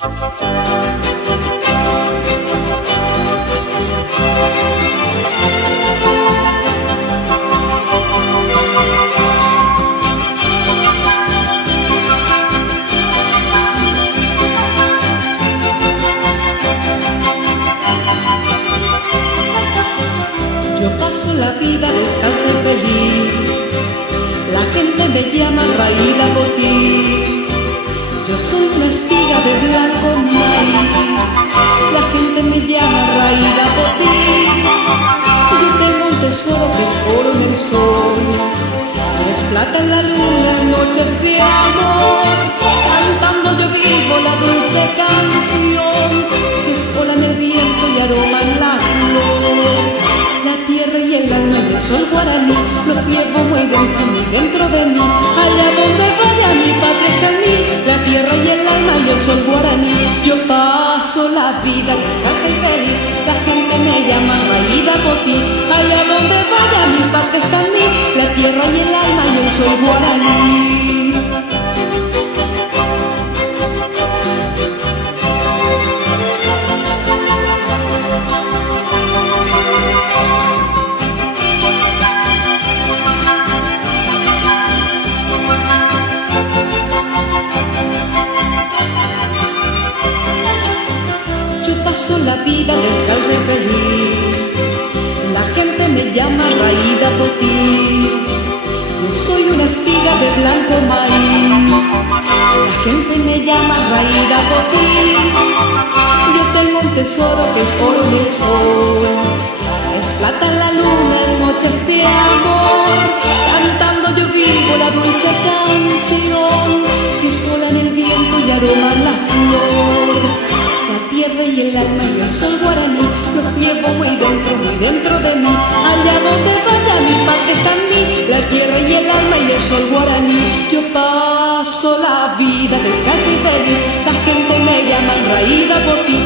Yo paso la vida descalza y feliz, la gente me llama Raída Botí. Yo soy una espiga de blanco maíz, la gente me llama Raída Botí. Yo tengo un tesoro que es oro en el sol, es plata en la luna en noches de amor. Cantando yo vivo la dulce canción, que es ola en el viento y aroma en la flor. La tierra y el alma y el sol guaraní los llevo muy dentro de mí. Allá donde vaya mi patria está en mí. La tierra y el alma y el sol guaraní. Yo paso la vida descalza y feliz, la gente me llama Raída Botí. Allá donde vaya mi patria está en mí. La tierra y el alma y el sol guaraní. Paso la vida descalza y feliz, la gente me llama Raída Botí. Yo soy una espiga de blanco maíz, la gente me llama Raída Botí. Yo tengo un tesoro que es oro en el sol, es plata en la luna en noches de amor. Cantando yo vivo la dulce canción, que es ola en el viento y aroma en la flor. La tierra y el alma y el sol guaraní los llevo muy dentro de mí. Allá donde vaya mi patria está en mí. La tierra y el alma y el sol guaraní. Yo paso la vida descalza y feliz, la gente me llama Raída Botí.